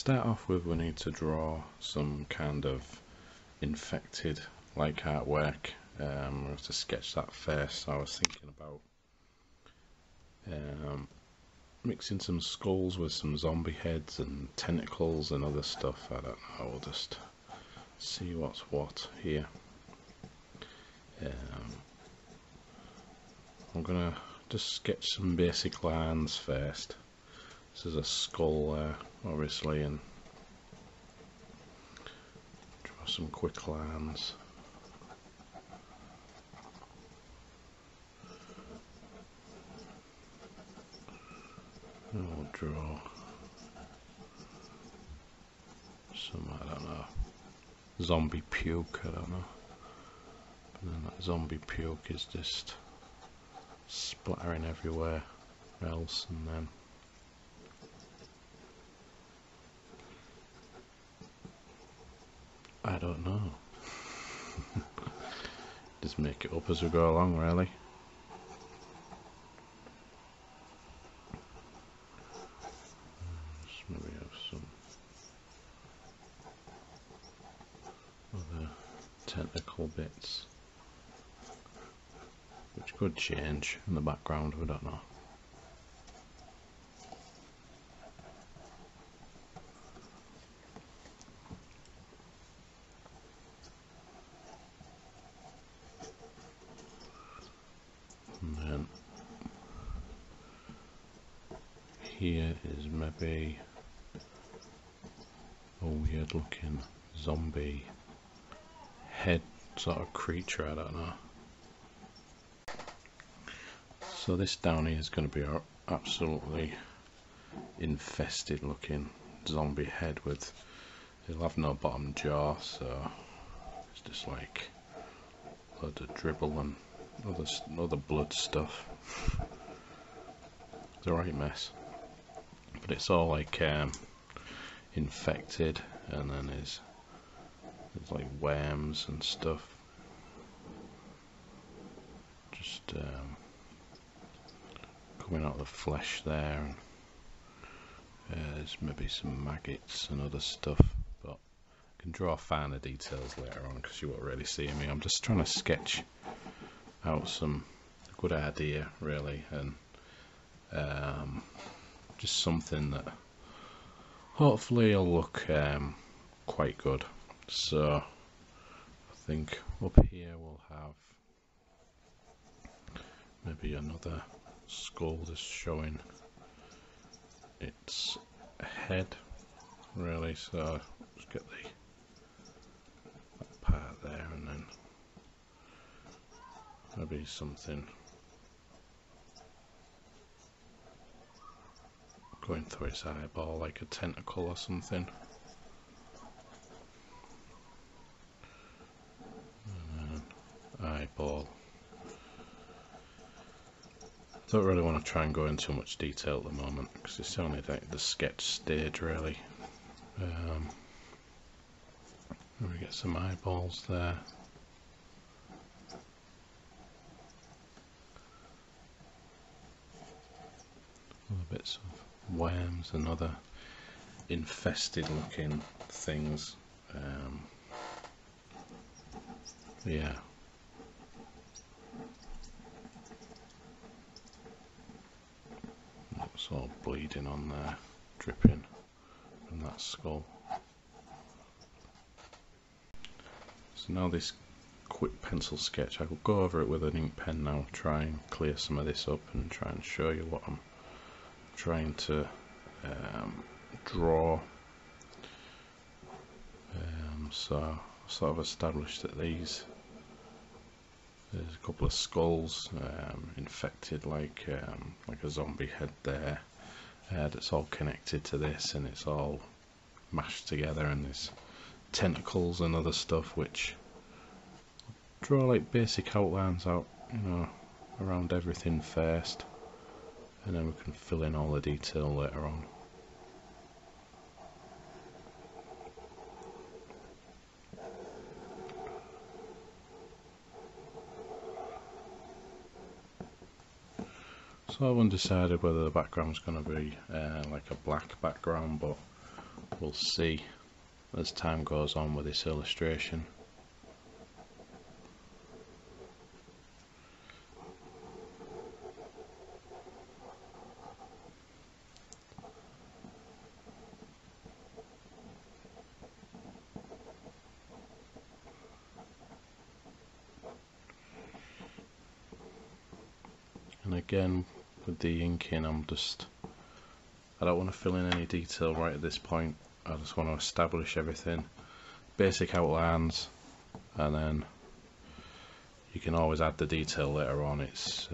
start off with, we need to draw some kind of infected like artwork. We have to sketch that first. So I was thinking about mixing some skulls with some zombie heads and tentacles and other stuff. I don't know, we'll just see what's what here. I'm gonna just sketch some basic lines first. This is a skull there, obviously, and draw some quick lines. I'll draw some, I don't know, zombie puke, I don't know. And then that zombie puke is just splattering everywhere else, and then I don't know. Just make it up as we go along, really. Just maybe have some other tentacle bits, which could change in the background, we don't know. And then here is maybe a weird looking zombie head sort of creature, I don't know. So this down here is going to be our absolutely infested looking zombie head with, it'll have no bottom jaw, so it's just like a load of dribble and other blood stuff. It's a right mess, but it's all like infected, and then there's like worms and stuff. Just coming out of the flesh there, and there's maybe some maggots and other stuff, but I can draw finer details later on because you won't really see me. I'm just trying to sketch out some good idea, really, and just something that hopefully will look quite good. So I think up here we'll have maybe another skull just showing its head, really. So just get that part there, and then maybe something going through its eyeball, like a tentacle or something. And then eyeball. Don't really want to try and go into too much detail at the moment because it's only like the sketch stage, really. We get some eyeballs there. Other bits of worms and other infested looking things. Yeah. It's all bleeding on there, dripping from that skull. So now this quick pencil sketch, I could go over it with an ink pen now, try and clear some of this up and try and show you what I'm trying to draw. So I sort of established that there's a couple of skulls infected like a zombie head there, that's all connected to this, and it's all mashed together, and there's tentacles and other stuff which draw like basic outlines out, you know, around everything first, and then we can fill in all the detail later on. So I haven't decided whether the background's going to be like a black background, but we'll see as time goes on with this illustration. And again, with the inking, I don't want to fill in any detail right at this point. I just want to establish everything, basic outlines, and then you can always add the detail later on. It's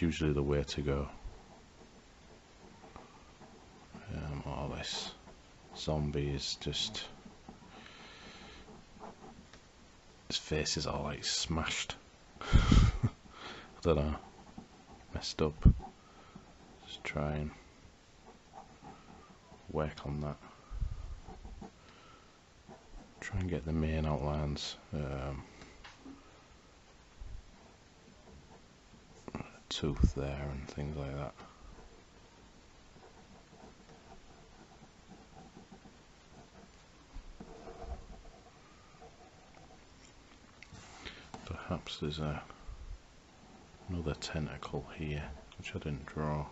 usually the way to go. All this zombie is just, his face is all like smashed. I don't know, messed up. Just try and work on that. Try and get the main outlines. Tooth there and things like that. Perhaps there's another tentacle here which I didn't draw.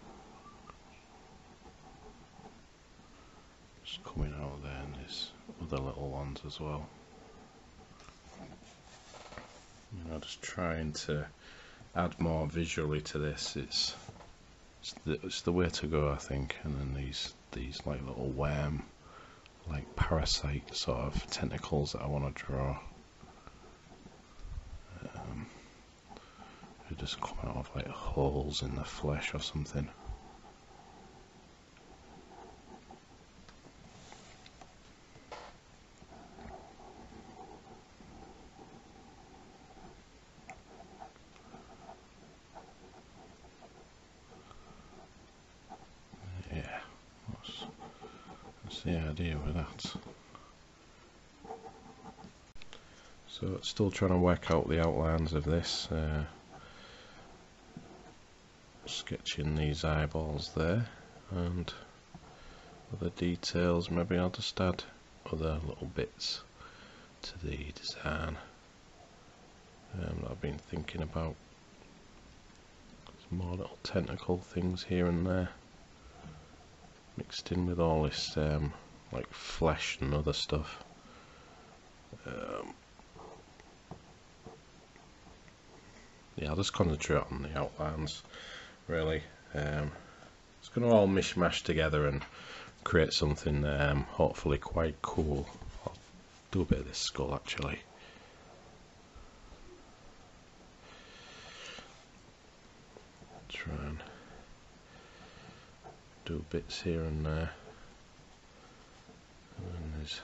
Just coming out there, and there's other little ones as well. You know, just trying to add more visually to this. It's the way to go, I think. And then these like little worm, like parasite sort of tentacles that I want to draw. They just come out of like holes in the flesh or something. Yeah, that's the idea with that. So still trying to work out the outlines of this. Sketching these eyeballs there, and other details. Maybe I'll just add other little bits to the design that I've been thinking about. Some more little tentacle things here and there, mixed in with all this like flesh and other stuff. Yeah, I'll just concentrate on the outlines, really. It's going to all mishmash together and create something hopefully quite cool. I'll do a bit of this skull actually. Try and do bits here and there. And then there's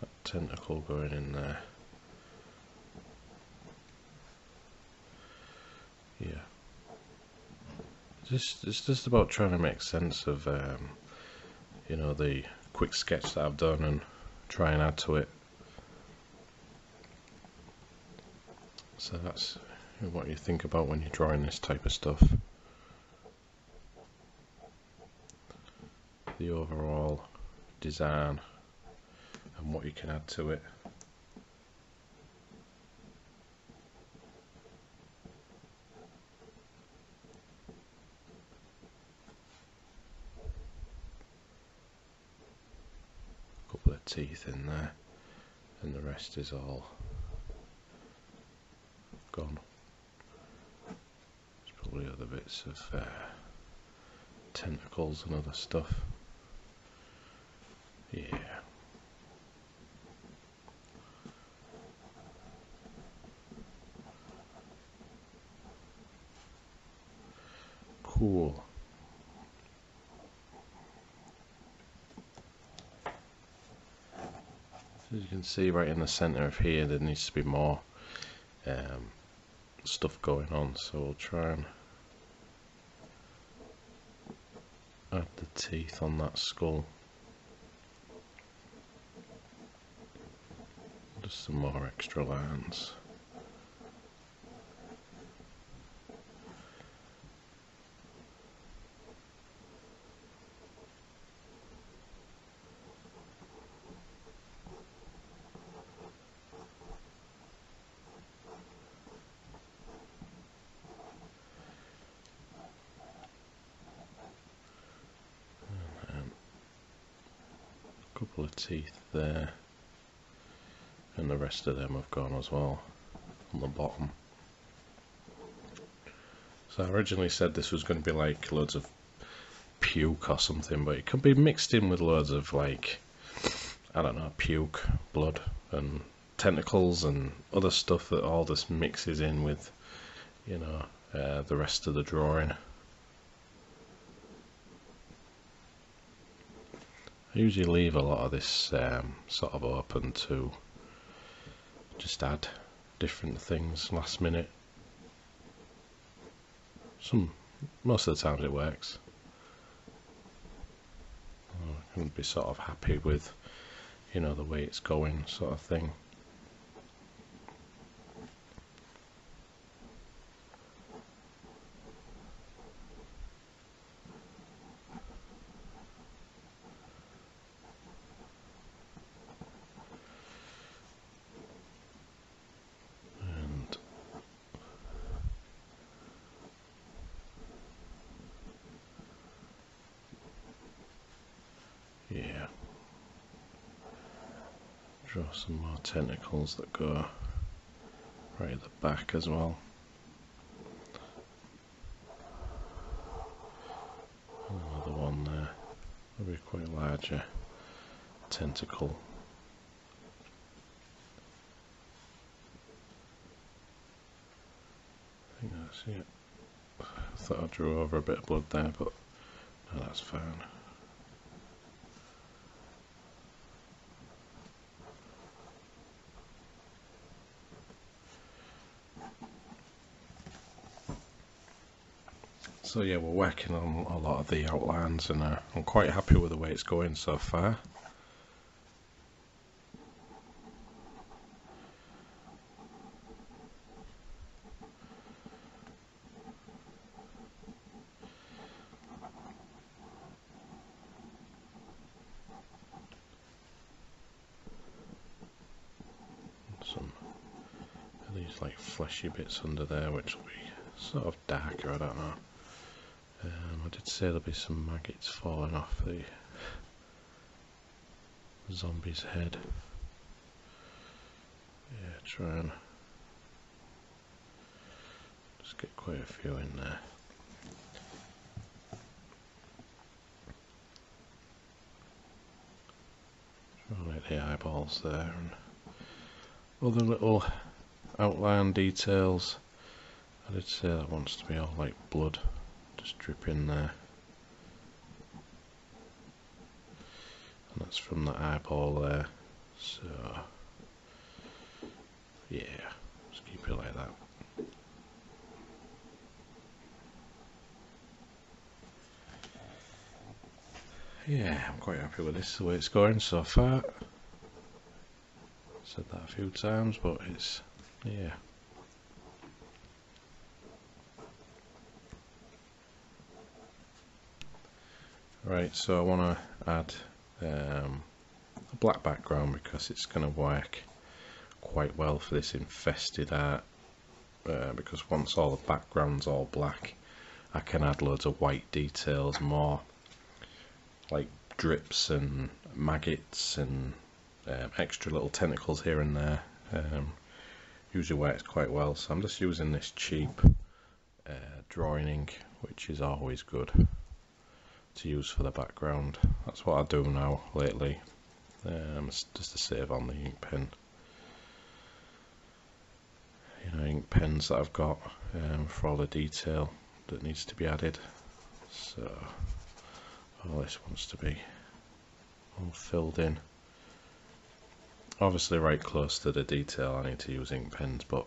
that tentacle going in there. Yeah, it's just about trying to make sense of you know, the quick sketch that I've done and try and add to it. So that's what you think about when you're drawing this type of stuff. The overall design and what you can add to it. Couple of teeth in there, and the rest is all gone. There's probably other bits of tentacles and other stuff. Yeah. Cool. As you can see right in the center of here, there needs to be more stuff going on, so we'll try and add the teeth on that skull. Just some more extra lines. of teeth there, and the rest of them have gone as well on the bottom. So I originally said this was going to be like loads of puke or something, but it could be mixed in with loads of, like, I don't know, puke, blood and tentacles and other stuff that all just mixes in with, you know, the rest of the drawing. I usually leave a lot of this sort of open to just add different things last minute. Most of the time it works. I can be sort of happy with, you know, the way it's going, sort of thing. Yeah, draw some more tentacles that go right at the back as well. Another one there, maybe quite larger tentacle. I think that's it. I thought I drew over a bit of blood there, but no, that's fine. So yeah, we're working on a lot of the outlines, and I'm quite happy with the way it's going so far. Some of these like fleshy bits under there, which will be sort of darker, I don't know. I did say there'll be some maggots falling off the zombie's head. Yeah, try and just get quite a few in there. Try and get the eyeballs there and other little outline details. I did say that wants to be all like blood. Just drip in there, and that's from the eyeball there, so yeah, just keep it like that. Yeah, I'm quite happy with this, the way it's going so far. Said that a few times, but it's, yeah. Right, so I want to add a black background because it's going to work quite well for this infested art, because once all the background's all black, I can add loads of white details, more like drips and maggots and extra little tentacles here and there. Usually works quite well, so I'm just using this cheap drawing ink, which is always good to use for the background. That's what I do now lately, just to save on the ink pen. You know, ink pens that I've got for all the detail that needs to be added. So all this wants to be all filled in. Obviously right close to the detail I need to use ink pens, but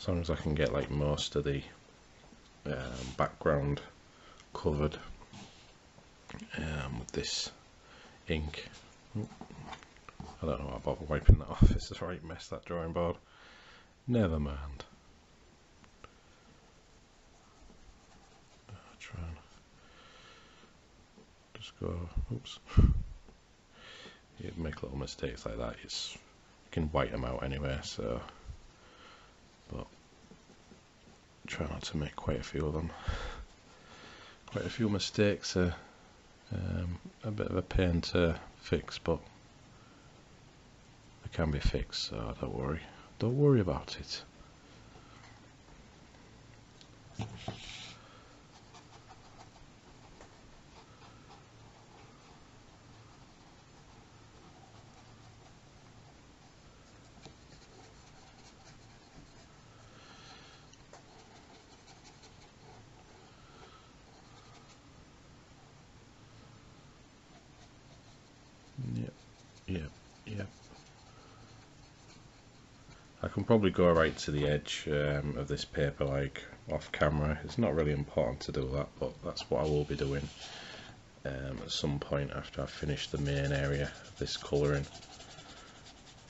as long as I can get like most of the background covered with this ink. I don't know why I bother wiping that off, it's a right mess, that drawing board. Never mind. I'll try and just go, oops. You make little mistakes like that, you can white them out anyway, so, but try not to make quite a few of them. Quite a few mistakes are a bit of a pain to fix, but It can be fixed, so don't worry about it. Yep. I can probably go right to the edge of this paper, like off camera. It's not really important to do that, but that's what I will be doing at some point after I've finished the main area of this colouring.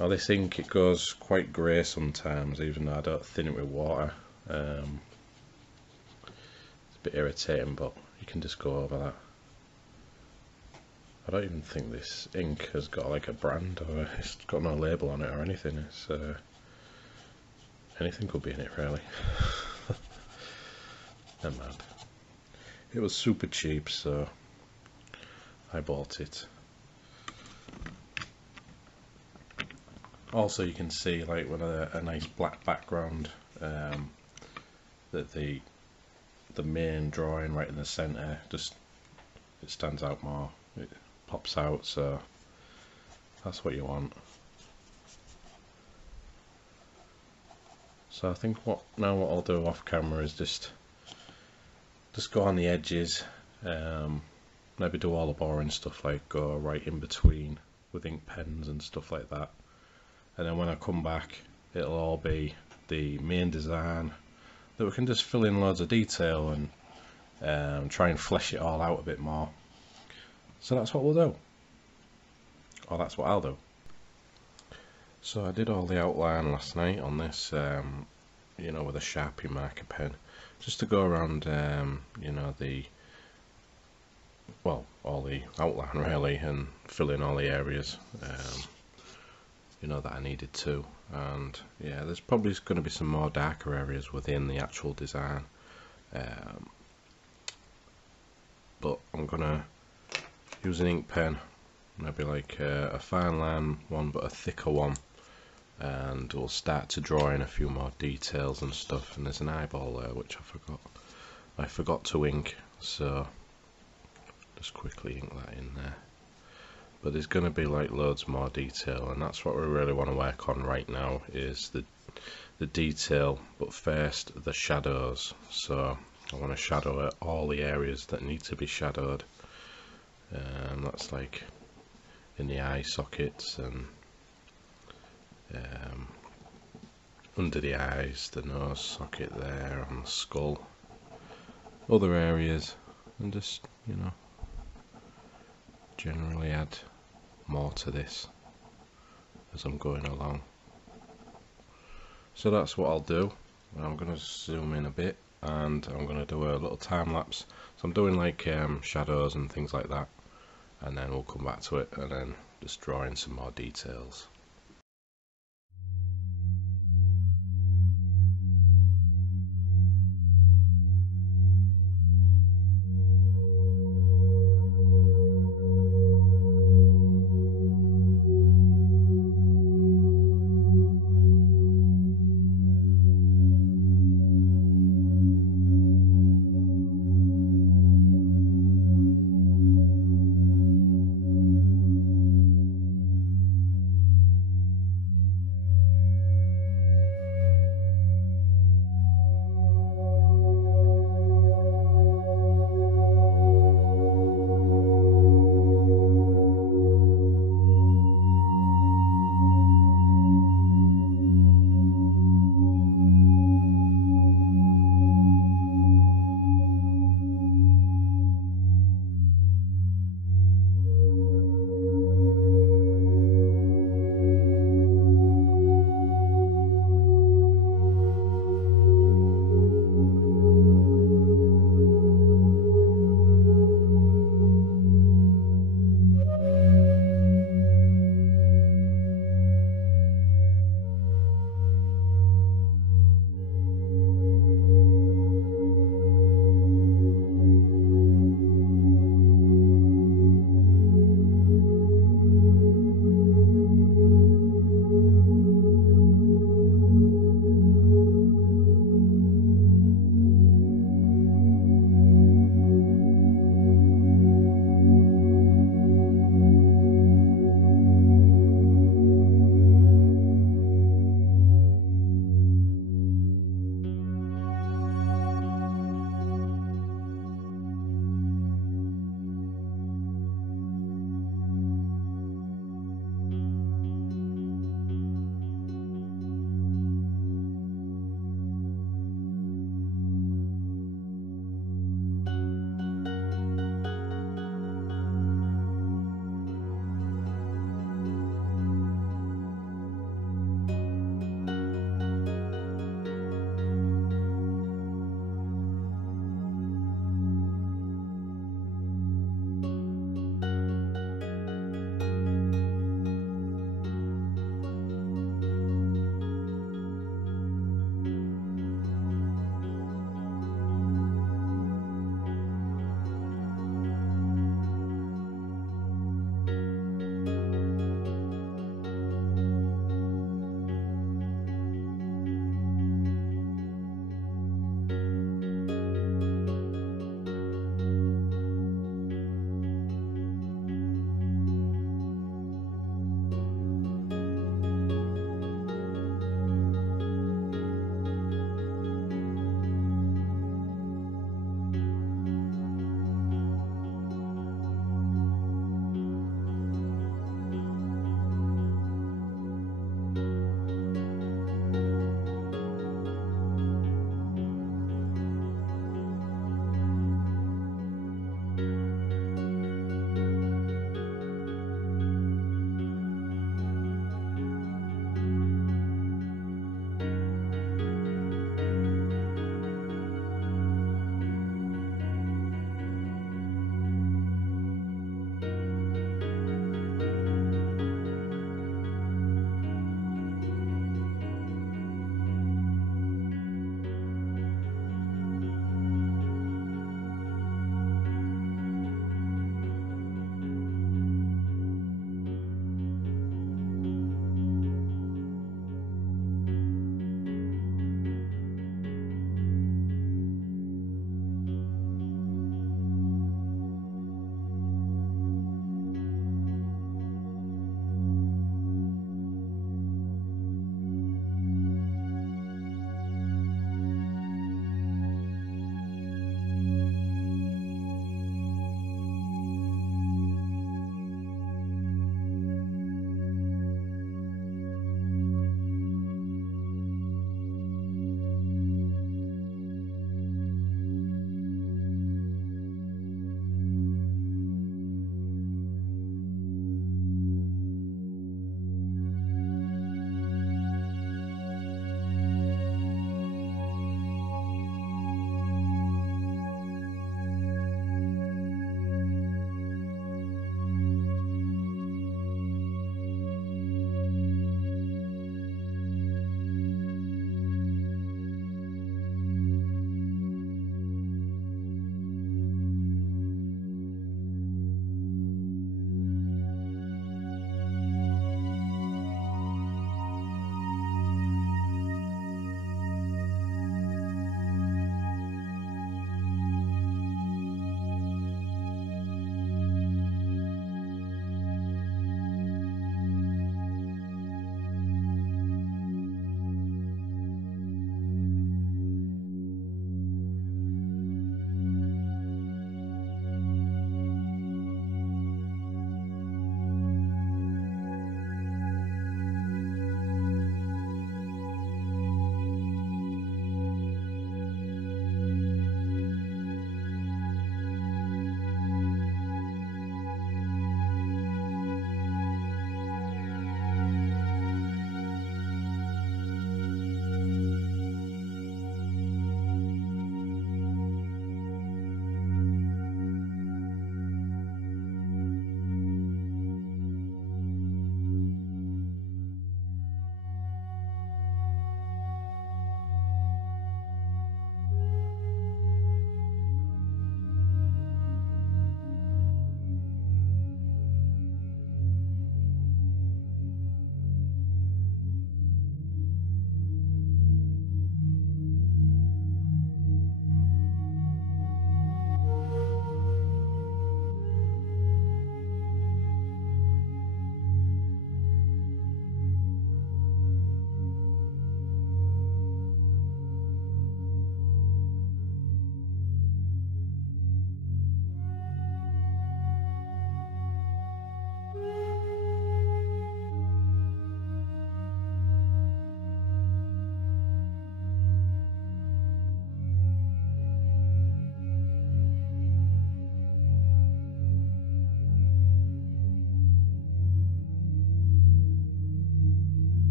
Now this ink, it goes quite grey sometimes, even though I don't thin it with water. It's a bit irritating, but you can just go over that. I don't even think this ink has got like a brand, or it's got no label on it or anything. It's anything could be in it, really. Never mind. It was super cheap, so I bought it. Also, you can see, like, with a nice black background, that the main drawing right in the centre, just it stands out more. It pops out, so that's what you want. So I think what I'll do off camera is just go on the edges, maybe do all the boring stuff, like go right in between with ink pens and stuff like that, and then when I come back it'll all be the main design that we can just fill in loads of detail and try and flesh it all out a bit more. So that's what we'll do, or that's what I'll do. So I did all the outline last night on this, you know, with a Sharpie marker pen, just to go around, you know, all the outline really, and fill in all the areas, you know, that I needed to. And yeah, there's probably going to be some more darker areas within the actual design, but I'm gonna use an ink pen, maybe like a fine line one but a thicker one, and we'll start to draw in a few more details and stuff. And there's an eyeball there which I forgot to ink, so just quickly ink that in there. But there's going to be like loads more detail, and that's what we really want to work on right now, is the detail, but first the shadows. So I want to shadow all the areas that need to be shadowed, and that's like in the eye sockets and under the eyes, the nose socket there, on the skull, other areas, and just, you know, generally add more to this as I'm going along. So that's what I'll do. I'm going to zoom in a bit and I'm going to do a little time lapse. So I'm doing like shadows and things like that, and then we'll come back to it and then just draw in some more details.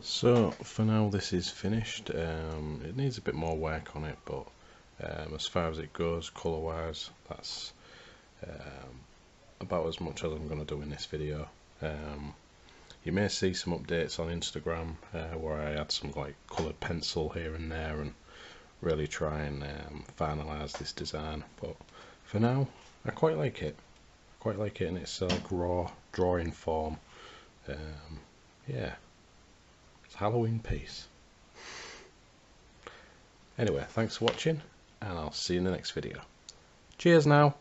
So for now this is finished. It needs a bit more work on it, but as far as it goes colour wise, that's about as much as I'm going to do in this video. You may see some updates on Instagram where I add some like coloured pencil here and there and really try and finalise this design, but for now I quite like it. In its like raw drawing form. Yeah, it's Halloween piece. Anyway, thanks for watching and I'll see you in the next video. Cheers now.